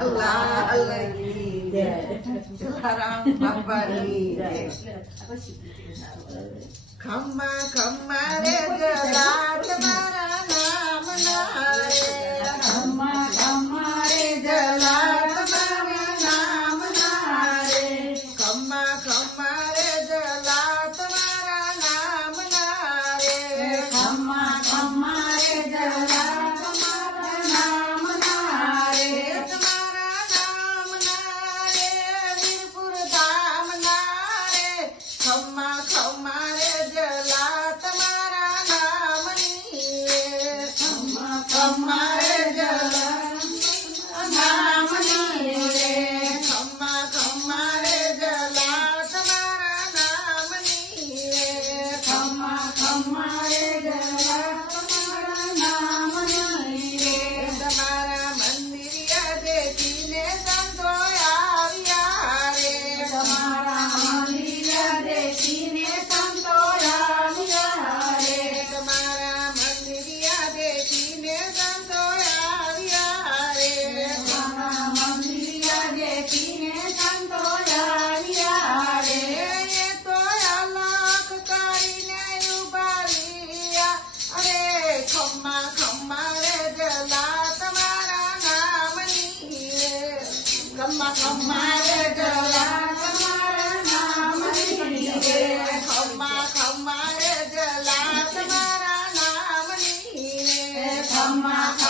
Allah lagi Selarang bapak ni Kama kama rega Kama kama Namah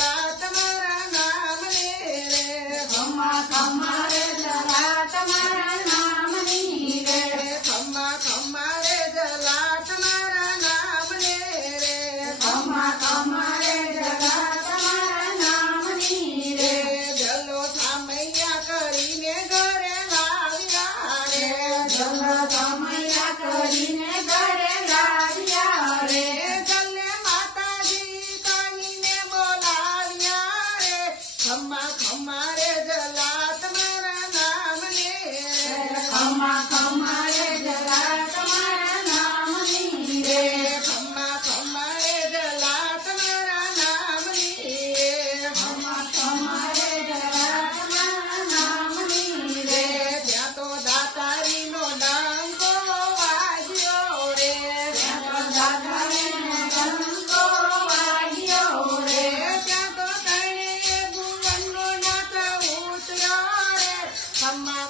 Mama.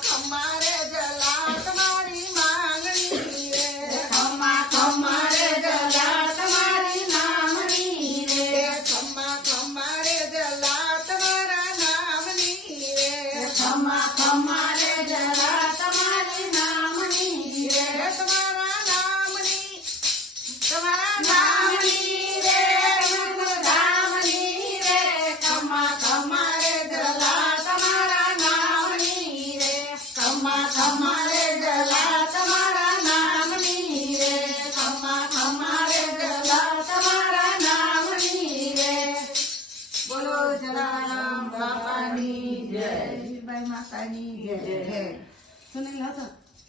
अम्मा हमारे जला तुम्हारा नाम बोलो जलाराम बाबा माता नी जय